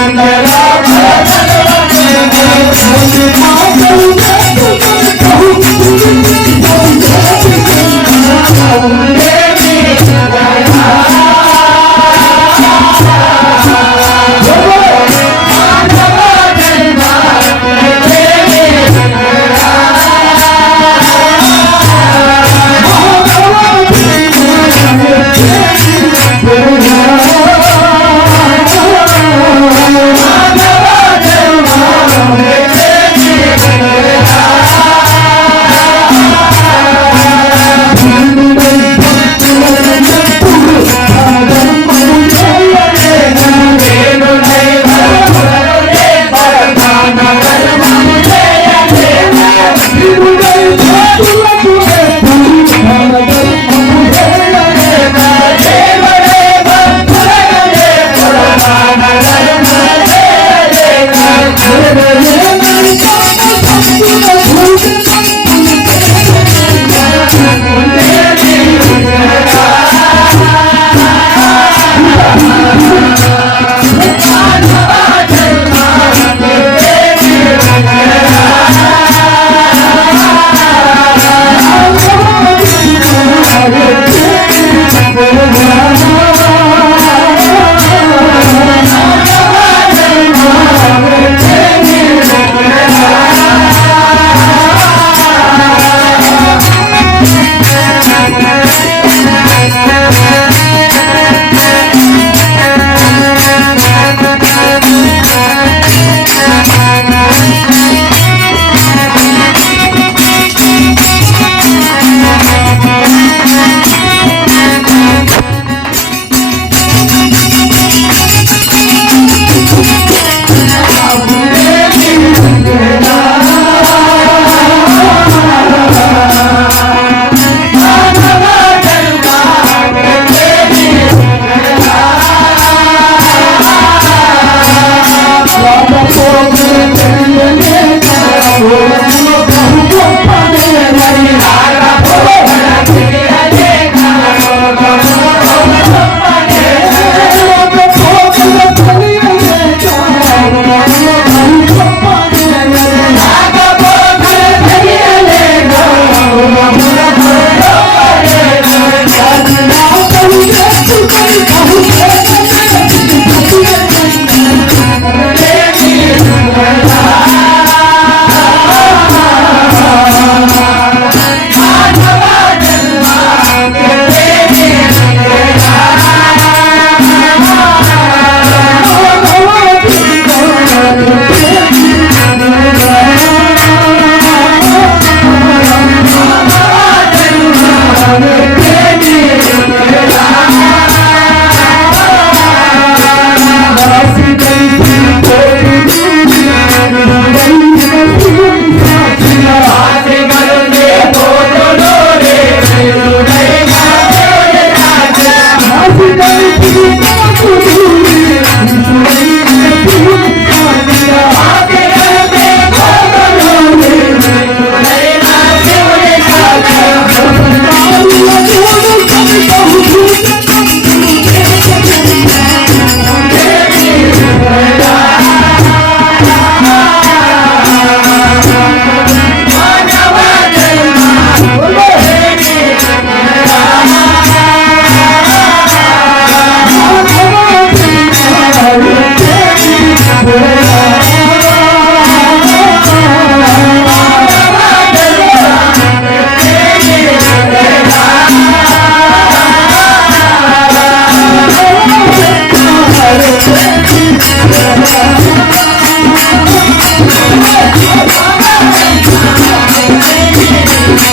Allah. Bye.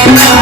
Thank.